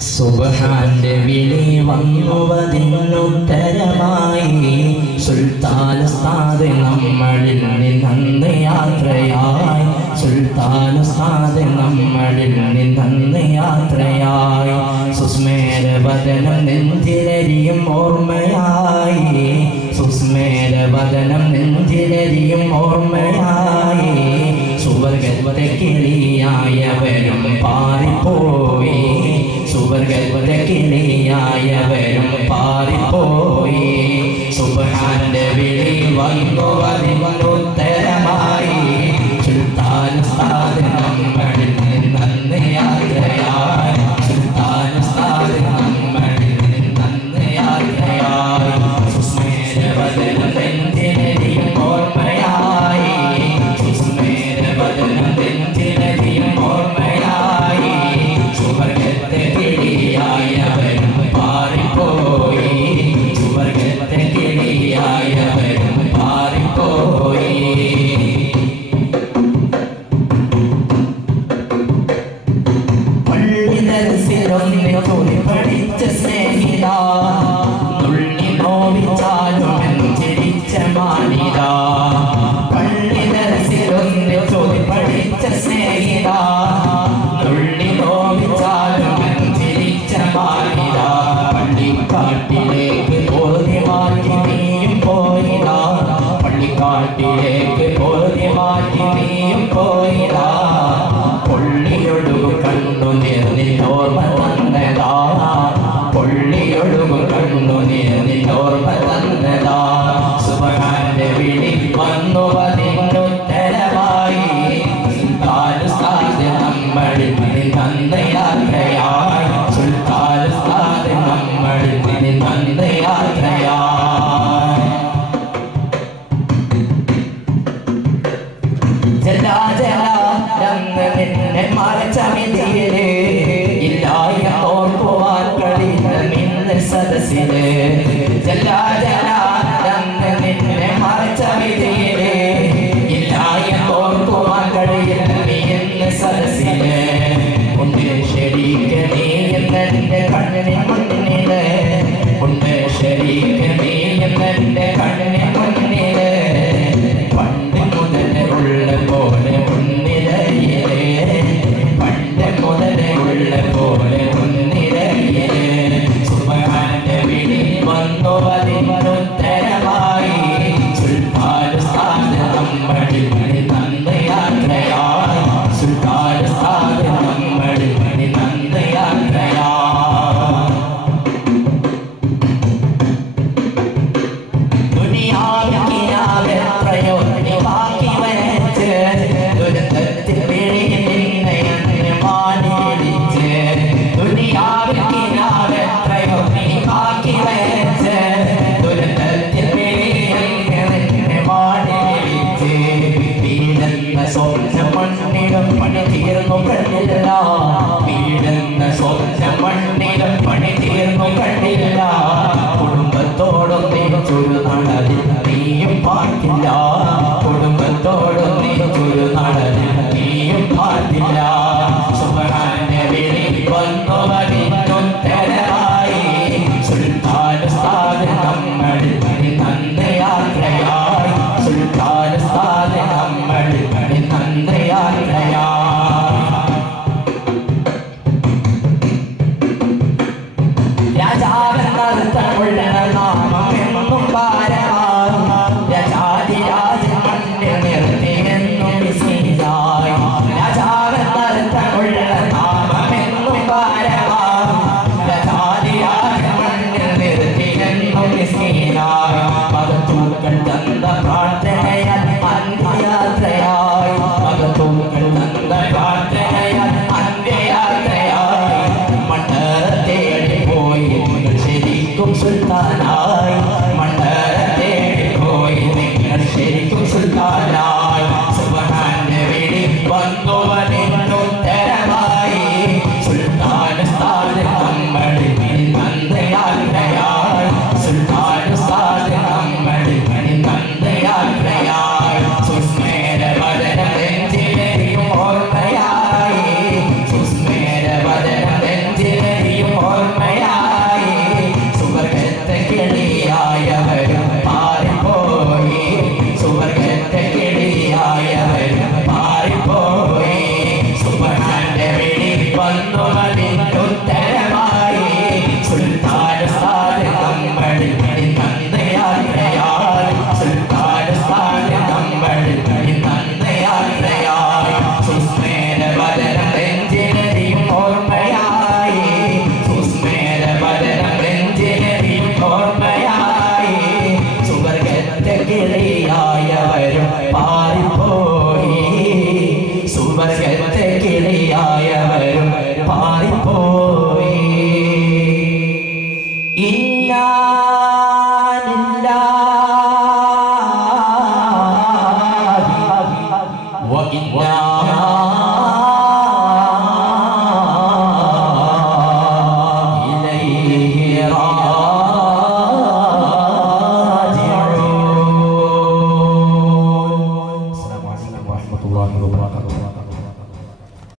സുബഹാന്റെ വിളി വന്നുവതിനുത്തരമായി സുൽത്താൻ നമ്മളിൽ നിന്നന്ന് യാത്രയായി. സുൽത്താൻ നമ്മളിൽ നിന്നന്ന് യാത്രയായി. സുസ്മേരവദനം നെഞ്ചിലരിയും ഓർമ്മയായി. സുസ്മേരവദനം നെഞ്ചിലരിയും ഓർമ്മയായി. സുവർഗത്തെ കിളിയായവരും പാറിപ്പോയി. ഒരകിനിയായവരും പാറിപ്പോയി. സുബാന്റെ വിളി വന്നു വന്നു Radha. മറച്ചമിതിയിൽ ഇല്ലായ ഓർക്കുവാൻ കഴിയുന്ന നിന്ന് സദസ്സിൽ നിന്നെ മറച്ചമിതിയിൽ ഇല്ലായ ഓർക്കുവാൻ കഴിയുന്ന നിന്ന് സദസ്സിൽ. ഉണ്ട് ശരിക്കണേ എന്നെ കണ്ണിനെ മണ്ണിനെ ഉണ്ട് ശരിക്കണേ എന്നെ കണ്ണിനെ പണി തീർന്നു കണ്ടില്ല കുടുംബത്തോടൊന്നേ ചൊരു നടലിൽ നീയും പാർക്കില്ല. നീയും 롯데마이 불타